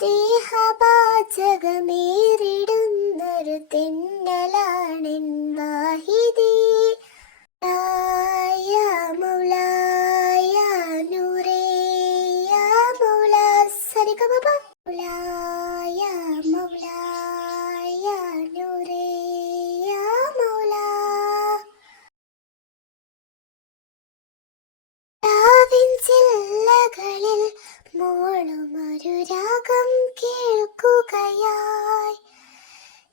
സ്നേഹപാചകമേറിടുന്നൊരു തെന്നലാണെൻ വാഹിദേ. യാ മൗലാ യാ നൂറേ യാ മൗലാ സരിഗമപ മൗലാ യാ മൗലാ യാ നൂറേ യാ മൗലാ. രാവിൻ ചില്ലകളിൽ മോളുമൊരു രാഗം കേൾക്കുകയായി.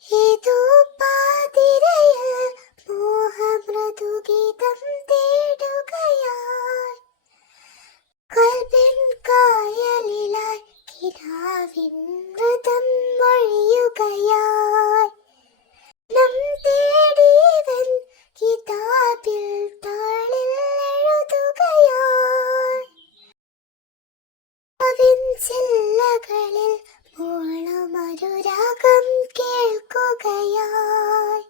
ഏതോ പാതിരയിൽ മോഹമൃദുഗീതം തേടുകയായി. കൽബിൻ കായലിലായി കിനാവിൻ മൃതം മൊഴിയുകയായി. നം തേടിയവൻ കിതാബിൽ താളിൽ എഴുതുകയായി. അവൻ ചില്ലകളിൽ മോളമൊരു രാഗം കേൾക്കുകയായി.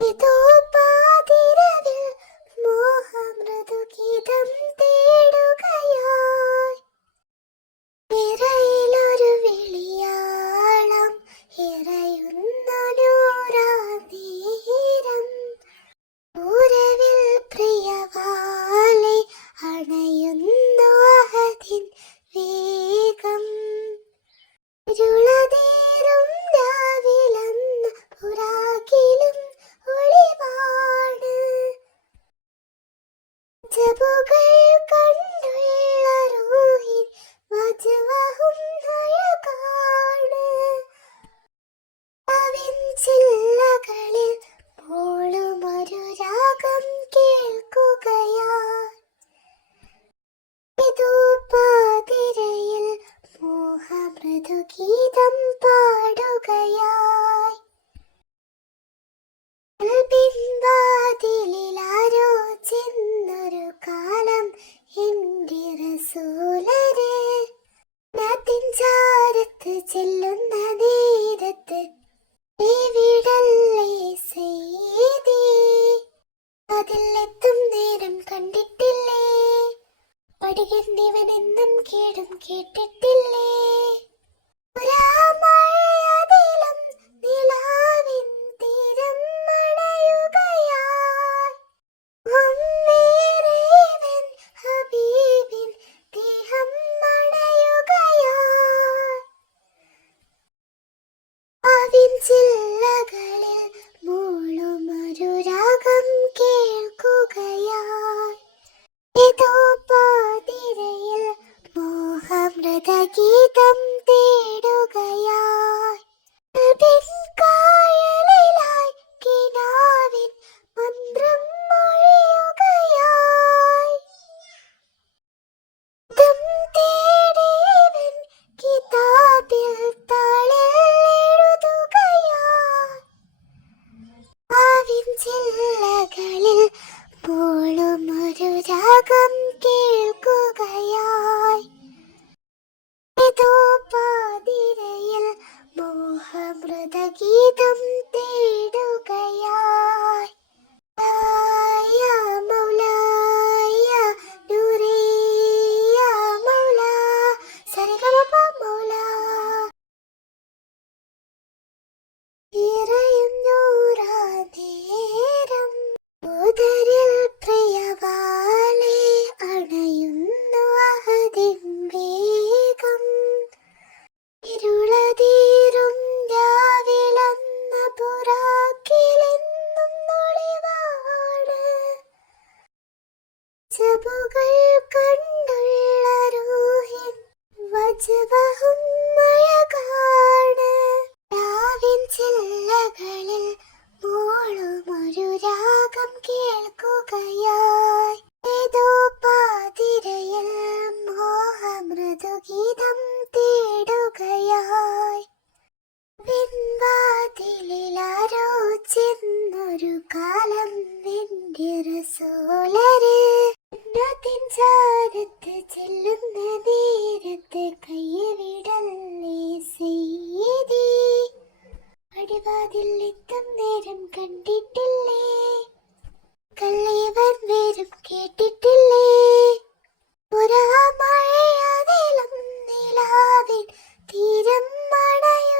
ഇതോ പാതിരവിൽ മോഹമൃദുഗീതം തേടുകയായി. ഇറയിലൊരു വിളിയാളം ഇറയുന്ന നൂറാനേരം. ഉരവിൽ പ്രിയവാലെ അണയുന്നു അഹദിൻ വേഗം. ഇരുളതേറും രാവിലെന്ന പുറാകിലും ഒളിവാണ്. ജബുകൾ കണ്ടുള്ള റൂഹിൻ വജ്വഹും അഴകാണ്. അവൻ ചില്ലകളിൽ മോളുമൊരു രാഗം കേൾക്കുകയായി. ഇതോ പാതിരയിൽ മോഹമൃദുഗീതം പാടുകയായി. കൽബിൻവാതിലിലാരോ ചെന്നൊരു കാലം എൻ്റെ റസൂലരെ. നാത്തിൻ ചാരത്ത് ചെല്ലുന്ന നേരത്ത് എവിടല്ലേ സയ്യിദേ. അതിലെത്തും നേരം കണ്ടിട്ടില്ലേ. പടികണ്ടിവനെന്നും കേടും കേട്ടിട്ടില്ലേ. ഒരാമഴയതിലും നിലാവിൻ തീരം മണയുകയായി. ഉമ്മേറേവൻ ഹബീബിൻ ദേഹം മണയുകയായി. അവൻ ചില്ലകളിൽ മോളുമൊരു രാഗം കേൾക്കുകയായി. ഏതോ പാതിരയിൽ മോഹമൃദഗീതം തേടുകയായി. കൽബിൻ കായലിലായി കിനാവിൻ മന്ത്രം മൊഴിയുകയായി. ദം തേടിയവൻ കിതാബിൽ താളിൽ എഴുതുകയായി. അവൻ ചില്ലകളിൽ മോളുമൊരു രാഗം കേൾക്കുകയായി. ഏതോ പാതിരയിൽ മോഹമൃദഗീതം തേടുകയായി. യാ മൗലാ യാ നൂറേ യാ മൗലാ സരിഗമപ മൗലാ. ഇറയുന്നൂറാനേരം ഉദരിൽ പ്രിയവാലെ അണയുന്നു അഹദിൻ വേഗം. ഇരുളതീരും രാവിലെന്ന പുറാക്കിലെന്നും ഒളിവാണ്. ജബുകൾ കണ്ടുള്ള റൂഹിൻ വജ്വഹും അഴകാണ്. രാവിൻ ചില്ലകളിൽ മോളുമൊരു രാഗം കേൾക്കുകയായി. ഏതോ പാതിരയിൽ മോഹമൃദുഗീതം തേടുകയായി. പിൻവാതിലിലാരോ ചെന്നൊരു കാലം എൻ്റെ റസൂലരെ. നാത്തിൻ ചാരത്ത് ചെല്ലുന്ന നേരത്ത് കയ്യവിടല്ലേ സയ്യിദേ. അടിവാതിലെത്തും നേരം കണ്ടിട്ടില്ലേ. കള്ളിവൻ വരും കേട്ടിട്ടില്ലേ. ഒരാമഴയതിലും നിലാവിൻ തീരം മണയും